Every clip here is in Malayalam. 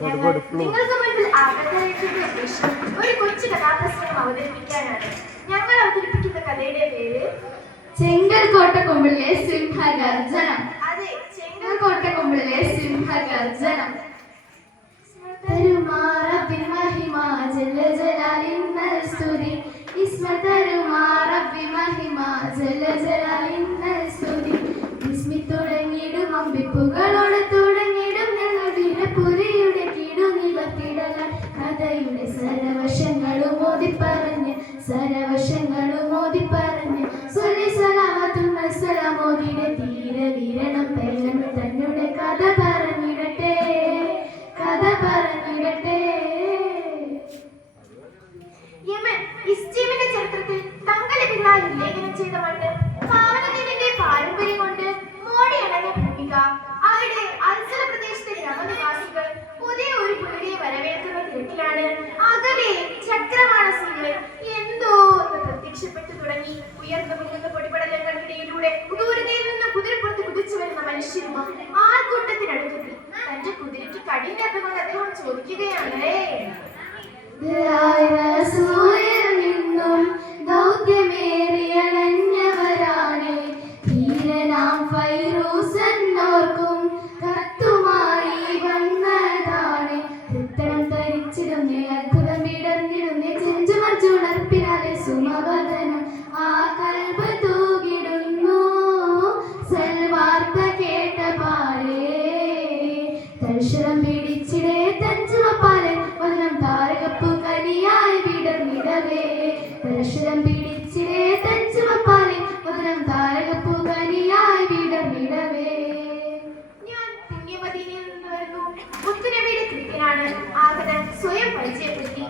നിങ്ങൾക്ക് മുൻപിൽ ആഗ്രഹിക്കുന്ന ഉദ്ദേശം ഒരു കൊച്ചു കഥാപ്രസംഗം അവതരിപ്പിക്കാനാണ്. ഞങ്ങൾ അവതരിപ്പിക്കുന്ന കഥയുടെ പേര് ചെങ്കൽക്കോട്ടക്കൊമ്പിളിലെ സിംഹഗർജനം. അതെ, ചെങ്കൽക്കോട്ടക്കൊമ്പിളിലെ സിംഹഗർജനം. തുടങ്ങിയിടും അമ്പിപ്പുകളോട് തുടങ്ങിയിടും ഞങ്ങൾ വീരപുരയുടെ കീടുനിലത്തിടല കഥയുടെ സരവശങ്ങളും ഓതിപ്പറഞ്ഞ് സരവശങ്ങളും ഓതിപ്പറഞ്ഞ് സലാമോദിയുടെ തീര വീരണം പെല്ലം തന്നെ കഥ പറഞ്ഞിടട്ടെ കഥ പറഞ്ഞിടട്ടെ. യമൻ ഇസ്ലാമിന്റെ ചരിത്രത്തിൽ തങ്കലിപിള്ളാർ ഉല്ലേഖനം ചെയ്ത മണ്ണ് പാവനത്തിന്റെ പാരമ്പര്യം കൊണ്ട് മോടിയടങ്ങിയ ഭൂമിക. അവിടെ അഞ്ചല പ്രദേശത്തെ ഗ്രാമനിവാസികൾ പുതിയ ഒരു പുള്ളിയെ വരവേൽക്കുന്ന തിരക്കിലാണ്. അകലെ ചക്രവാളസികൾ എന്തോ ഒന്ന് പ്രത്യക്ഷപ്പെട്ടു തുടങ്ങി. ഉയർന്നു പൊങ്ങുന്ന പൊടിപടലങ്ങൾക്കിടയിലൂടെ ദൂരതയിൽ നിന്ന് കുതിരപ്പുറത്ത് കുതിച്ചു വരുന്ന മനുഷ്യരും ആൾക്കൂട്ടത്തിനടുത്തെത്തി. തന്റെ കുതിരയ്ക്ക് കടിഞ്ഞതുകൊണ്ട് അദ്ദേഹം ചോദിക്കുകയാണ്, നിന്നും ദൗത്യമേറിയണഞ്ഞവരാണ് ധീരനാം ഫൈറൂസന്നോർക്കും കത്തുമായി വന്നതാണ്. തൃത്തണം ധരിച്ചിരുന്നേ അത്ഭുതം വിടർന്നിടുന്നേ ചെഞ്ചുമർച്ചുണർപ്പിനാലെ സുമവദനം ആ കൽബ് തൂകിടുന്നു സൽവാർത്ത കേട്ട പാടേ തൽക്ഷണം പിടിച്ചിടേ തഞ്ചുമപ്പാലെ വദനം താരകപ്പു കനിയായി വിടർന്നിടവേ തൽക്ഷണം പിടിച്ചിടേ തഞ്ചുമപ്പാലെ വദനം താരകപ്പു കനിയായി വിടർന്നിടവേ. ഞാൻ പുണ്യമദീനയിൽ നിന്ന് വരുന്നു. മുത്തുനബിയുടെ കൃത്യനാണ്. ആഗതൻ സ്വയം പരിചയപ്പെടുത്തി.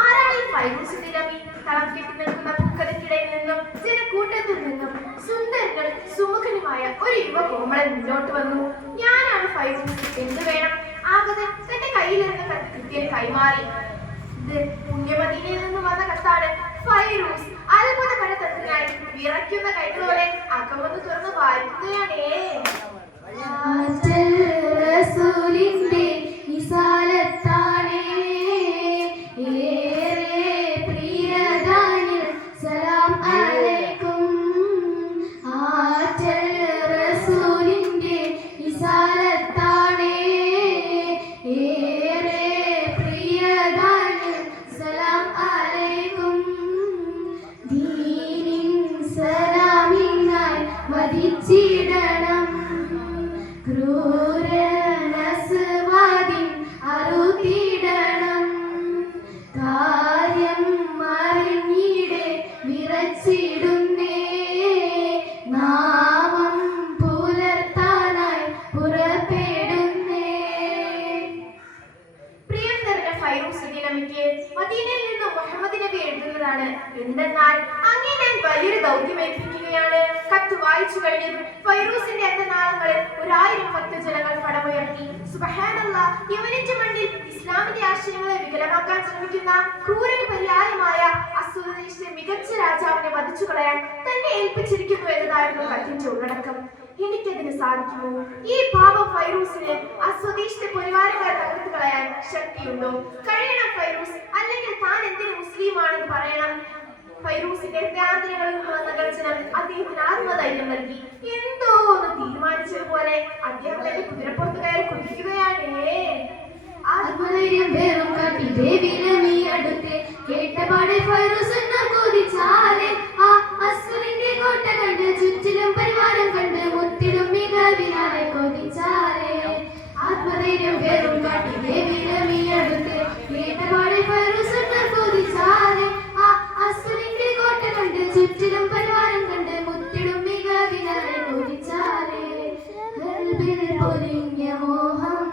ആരാണ് ഫൈറൂസ് നിലമി? തളം കെട്ടി നിൽക്കുന്ന പൂക്കതയ്ക്കിടയിൽ നിന്നും ജനക്കൂട്ടത്തിൽ നിന്നും സുന്ദരങ്ങൾ സുമുഖനുമായ ഒരു യുവ കോമളൻ മുന്നോട്ട് വന്നു. ഞാനാണ് ഫൈറൂസ്, എന്ത് വേണം? ആഗതൻ തന്റെ കയ്യിലിരുന്ന കത്ത് കൃത്യന് കൈമാറി. ഇത് പുണ്യമദീനയിൽ നിന്ന് വന്ന കത്താണ്. ഫൈറൂസ് അത്ഭുതകര തത്വനായി വിറയ്ക്കുന്ന കൈകളോടെ അകമൊന്ന് തുറന്ന് വായിക്കുകയാണേ. റസൂലിന്റെ ഇസാലത്താണേ ഏറെ പ്രിയദാനിൽ സലാം അലൈക്കും. ആറ്റൽ റസൂലിന്റെ ഇസാലത്താണേ ഏറെ പ്രിയദാനിൽ സലാം അലൈക്കും. ദീനിൻ സലാമിനായി വധിച്ചിടണം ക്രൂരനസ്വാദിൻ അറുതിടണം. കാര്യം അറിഞ്ഞിടെ വിറച്ചിടുന്നേ നാമം പുലർത്താനായി പുറപ്പെടുന്നേ. പ്രിയങ്കരന്റെ ഫൈറൂസ് നിലമിക്ക് മദീനയിൽ നിന്ന് മുഹമ്മദ് നബി എഴുതുന്നതാണ്. എന്തെന്നാൽ അങ്ങേ ഞാൻ വലിയൊരു ദൗത്യം ഏൽപ്പിക്കുകയാണ്. കത്ത് വായിച്ചു കഴിഞ്ഞതും ഫൈറൂസിന്റെ അന്തനാളങ്ങളിൽ 1000 ഭക്തജനങ്ങൾ പടമുയർത്തി. സുബ്ഹാനല്ലാഹ്, യമനിന്റെ മണ്ണിൽ ഇസ്ലാമിന്റെ ആശയങ്ങളെ വികലമാക്കാൻ ശ്രമിക്കുന്ന ക്രൂരന് പര്യായമായ അസ്വദേശത്തെ മികച്ച രാജാവിനെ വധിച്ചു കളയാൻ തന്നെ ഏൽപ്പിച്ചിരിക്കുന്നു എന്നതായിരുന്നു കത്തിന്റെ ഉള്ളടക്കം. എനിക്കതിന് സാധിക്കുമോ? ഈ പാപം ഫൈറൂസിന് അസ്വദേശത്തെ പരിവാരങ്ങളെ തകർത്ത് കളയാൻ ശക്തിയുണ്ടോ? കഴിയണം ഫൈറൂസ്, അല്ലെങ്കിൽ താൻ എന്തിന് മുസ്ലിമാണെന്ന് പറയണം. ഫൈറൂസിന്റെ ഹൃദയാന്തരങ്ങളിൽ വന്ന ഗർജനം അദ്ദേഹത്തിന് ആത്മധൈര്യം നൽകി. എന്തോ ഒന്ന് തീരുമാനിച്ചതുപോലെ അദ്ദേഹം തന്റെ കുതിരപ്പുറത്ത് കയറി കുതിക്കുകയാണേ. ആത്മധൈര്യം വേറും കാട്ടി ദേവിനെ അടുത്ത് കേട്ടപാടെ ഫൈറൂസ് കൊതിച്ചാലെ ആ അസുറിന്റെ കോട്ട കണ്ട് ചുറ്റിലും പരിവാരം കണ്ട് മുത്തിടും മികവിനാലെ കൊതിച്ചാലെ. ആത്മധൈര്യം വേറും കാട്ടി ദേവിനെ അടുത്ത് കേട്ടപാടെ ഫൈറൂസ് കൊതിച്ചാലെ ആ അസുറിന്റെ കോട്ട കണ്ട് ചുറ്റിലും പരിവാരം കണ്ട് മുത്തിടും മികവിനാലെ കൊതിച്ചാലെ. കൽബിൽ പൊതിഞ്ഞ മോഹം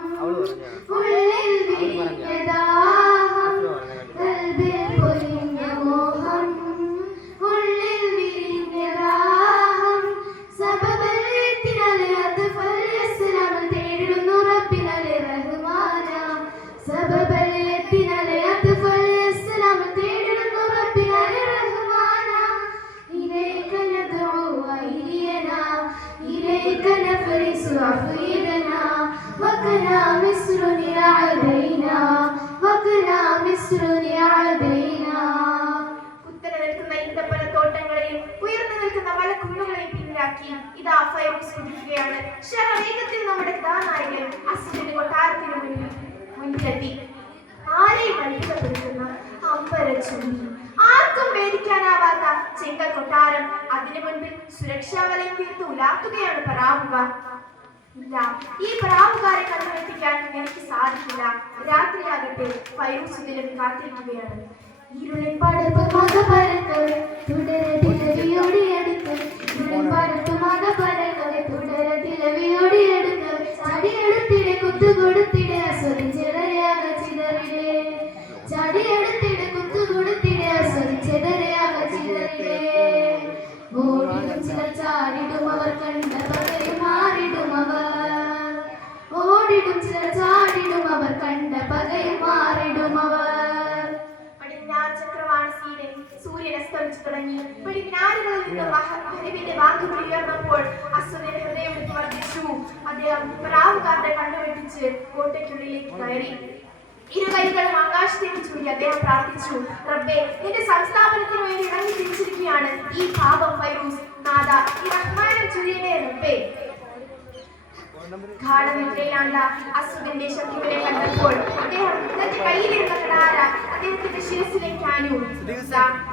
ഉള്ളിൽ വിരിഞ്ഞ ദാഹം കൽബിൽ പൊതിഞ്ഞ മോഹം ഉള്ളിൽ വിരിഞ്ഞ ദാഹം സബബല്ലത്തിനാലെ അത്ഫൽ തേടിടുന്നു റബ്ബിനാലെ റഹ്മാന. സബബല്ലത്തിനാലെ അത്ഫൽ തേടിടുന്നു റബ്ബിനാലെ റഹ്മാന. ഇലൈക നദഉ വൈരിയന ഇലൈക നഫ്രിസു അഫീദന نصرني علينا കുത്തനെ നിൽക്കുന്ന ഈന്തപ്പനത്തോട്ടങ്ങളെയും ഉയർന്നു നിൽക്കുന്ന മലക്കുന്നുകളെയും പിന്നിലാക്കി ഇതാ ഫൈറൂസ് കുതിക്കുകയാണ്. ശരവേഗത്തിൽ നമ്മുടെ കഥാനായകൻ അസ്വദിന്റെ കൊട്ടാരത്തിന് മുന്നിലെത്തി. ആരെയും അത്ഭുതപ്പെടുത്തുന്ന അമ്പരച്ചുണ്ടി, ആർക്കും ഭേദിക്കാനാവാത്ത ചെങ്കൽ കൊട്ടാരം, അതിനു മുൻപിൽ സുരക്ഷാ വലയം തീർത്ത് ഉലാത്തുകയാണ് പറാവുകാർ. ഇല്ല, ഈ പറാവുകാരെ കണ്ടുവെത്തിക്കാൻ എനിക്ക് സാധിക്കില്ല. രാത്രിയാകട്ടെ ഫൈറൂസ് ഇതിലും കാത്തിരിക്കുകയാണ്. ഇരുളിൻ പടപ്പ് മകപരങ്ങൾ തുടരതിലവിയോടിയടുക്കൽ ഇരുളിൻ പടപ്പ് മകപരങ്ങൾ തുടരതിലവിയോടിയടുക്കൽ ചടിയെടുത്തിടെ കുത്തുകൊടുത്തിടെ ആസ്വദിച്ചെതരയാക ചിതറിടെ ചടിയെടുത്തിടെ കുത്തുകൊടുത്തിടെ ആസ്വദിച്ചെതരയാക ചിതറിടെ ഓടിടും ചിലർ ചാടിടും അവർ കണ്ട പകരം മാറിടും അവർ ഓടിടും ചിലർ ചാടിടും അവർ കണ്ട പകരം മാറിടും അവർ ചക്രവാളസീനെ സൂര്യൻ അസ്തമിച്ചു തുടങ്ങി. പടിഞ്ഞാറുകളിൽ നിന്ന് മഹരിബിന്റെ വാക്കുകൾ ഉയർന്നപ്പോൾ അസ്വദിന്റെ ഹൃദയം വർദ്ധിച്ചു. അദ്ദേഹം പറാവുകാരുടെ കണ്ണുവെട്ടിച്ച് കോട്ടയ്ക്കുള്ളിലേക്ക് കയറി. ഇരു കൈകളും ആകാശത്തേക്ക് ചൂണ്ടി അദ്ദേഹം പ്രാർത്ഥിച്ചു, റബ്ബേ, നിന്റെ സംസ്ഥാപനത്തിന് വേണ്ടി ഇറങ്ങി തിരിച്ചിരിക്കുകയാണ് ഈ പാപം ഫൈറൂസ്. നാഥ, ഈ റഹ്മാനും ചുരിയുടെ റബ്ബേ. ഗാഠനിദ്രയിലാണ്ട അസ്വദിന്റെ ശക്തികളെ കണ്ടപ്പോൾ അദ്ദേഹം തന്റെ കയ്യിലിരുന്ന കടാര അദ്ദേഹത്തിന്റെ ശിരസിലേക്ക് ആഞ്ഞു.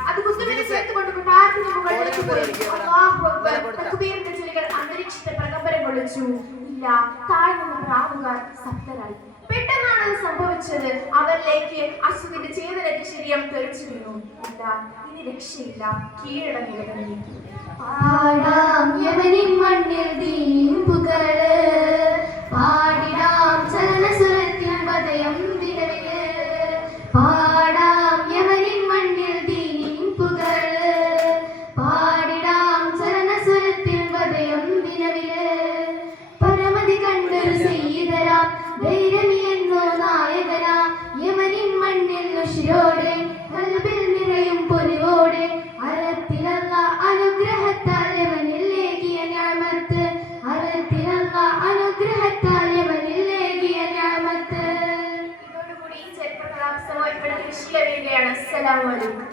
അത് കുത്തുവിനെ ചേർത്തുകൊണ്ട് കൊട്ടാരത്തിന് മുകളിലേക്ക് പോയി. അല്ലാഹു അക്ബർ തക്ബീറിന്റെ ചിലകൾ അന്തരീക്ഷത്തെ പ്രകമ്പനം കൊള്ളിച്ചു. ഇല്ല, താഴ്ന്ന പ്രാവുകാർ ശബ്ദരായി. പെട്ടെന്നാണ് അത് സംഭവിച്ചത്. അവരിലേക്ക് അസ്വദിന്റെ ചേതനയ്ക്ക് ശരീരം തെറിച്ചു വീണു. ഇല്ല, ഇനി രക്ഷയില്ല, കീഴടങ്ങുക തന്നെ. പാടാം യമനിൻ മണ്ണിൽ ദീപുകള് പാടിടാം ചലനസുരത്തിൻ പദയം ദിനവില് പാടാം യമനിൻ മണ്ണിൽ ദീപുകള് പാടിടാം ചലനസുരത്തിൻ പദയം ദിനവില് പരമതി കണ്ടൊരു സീതരാം ധൈര്യമിയെന്നോ നായകനാ യമനിൻ മണ്ണിൽ നുഷിരോടെ കൽബിൽ നിറയും പൊലിവോടെ അരത്തിലല്ല അനുഗ്രഹത്താൽ യമനിലേകിയ ഞാമത്ത് അരത്തിലല്ല അനുഗ്രഹത്താൽ യമനിലേകിയ ഞാമത്ത്. ഇതോടുകൂടി ഈ ചരിത്ര കലാപസമയം ഇവിടെ തിരിച്ചു വരികയാണ്. അസ്സലാമു അലൈക്കും.